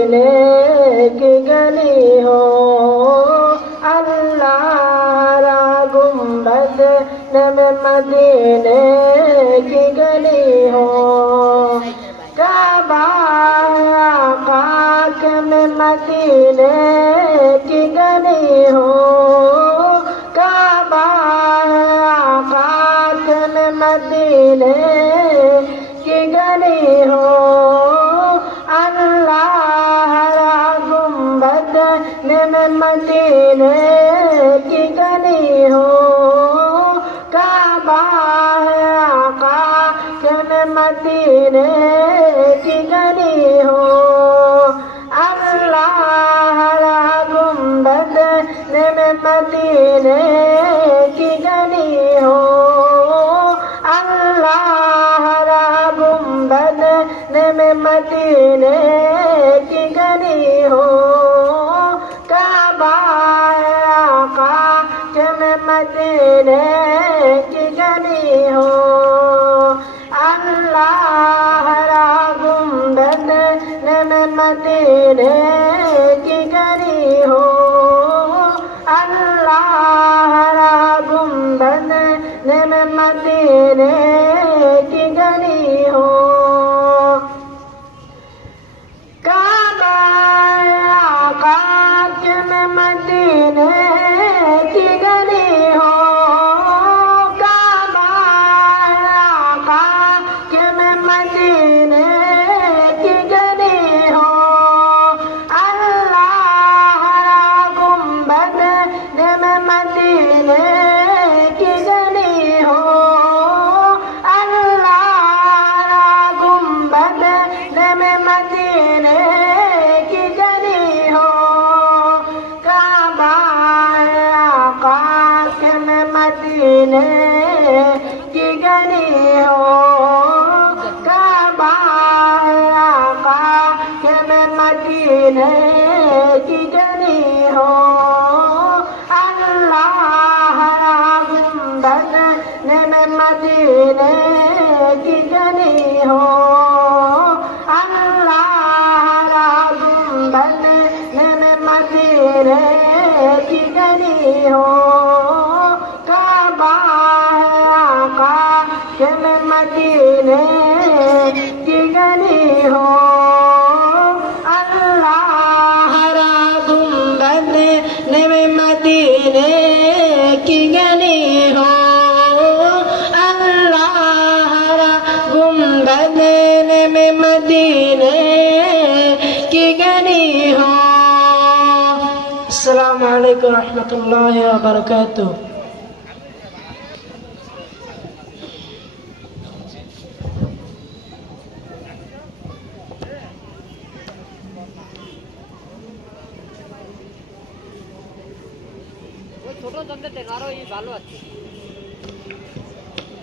मदीने की गली हो, अल्लाह रा गुंबद में मदीने की गली हो, काबा पाक में मदीने की गली हो, काबा पाक में मदीने की गली हो, अल्लाह रा गुंबद में मदीने की गली हो, काबा पाक में मदीने की गली हो, अल्लाह रा गुंबद में मदीने की गली हो, अल्लाह रा गुंबद में मदीने की गली हो, काबा पाक में मदीने की गली हो, अल्लाह रा गुंबद में मदीने की गली हो, अल्लाह रा गुंबद में मदीने की गली हो, काबा पाक में मदीने की गली हो, काबा पाक में मदीने की गली हो, अल्लाह रा गुंबद में मदीने की गली हो, अल्लाह रा गुंबद में मदीने की गली हो, काबा पाक में मदीने की गली हो, काबा पाक में मदीने की गली हो, अल्लाह रा गुंबद में मदीने की गली हो, अल्लाह रा गुंबद में मदीने की गली हो, काबा पाक में मदीने की गली हो, अल्लाह रा गुंबद में मदीने की गली हो, अल्लाह रा गुंबद में मदीने की गली हो। अस्सलामु अलैकुम रहमतुल्लाहि व बरकातुहू। ছোট জনদের দেখারও এই ভালো আছে।